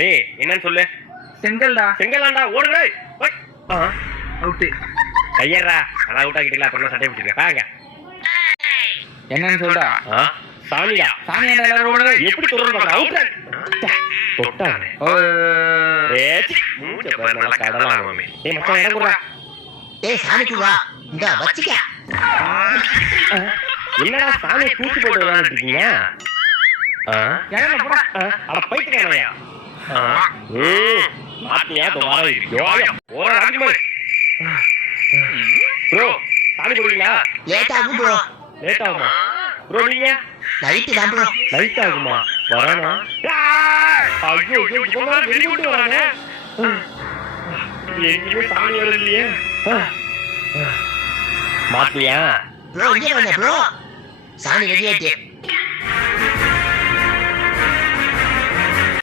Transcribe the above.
டேய் என்னன்னு சொல்லு. செங்கல்டா. செங்கலாண்டா ஓடுடா. அவுட். ஐயரா அத அவுட் ஆக்கிட்டீங்களா? அப்புறம் சட்டை பிடிச்சிருக்க பாங்க. என்னன்னு சொல்டா. சாமியா சாமியாடா எல்லாரும் ஓடுங்க. எப்படி தொடர்ந்து பாக்க அவுட் தொட்டானே. ஏச்சி மூஞ்ச பாரு நல்லா கடலாமே. டேய் மச்சான் இடம் குடுடா. டேய் சாமிக்கு வா. இந்த வச்சிக்க. என்னடா சாமி தூக்கி போட்டு விளையாடிட்டு இருக்கீங்க? ஏடா போடா. அட பைத்தியக்காரயா. மாத்தியா தோவாரே. யோயா ஓர ராஜ்குமார். ப்ரோ சாமி போடுவீங்களா? லேட் ஆகும் ப்ரோ. லேட் ஆகுமா? ப்ரோ நீங்க நைட் தான் ப்ரோ. லைட் ஆகுமா? வரானா? ஐயோ ஐயோ இவங்க வெளிய கொண்டு வரானே. எங்கேயுமே சாமி வரலையே. மாத்தியா ப்ரோ இங்க வாங்க ப்ரோ. சாமி ரெடி ஆயிட்டு.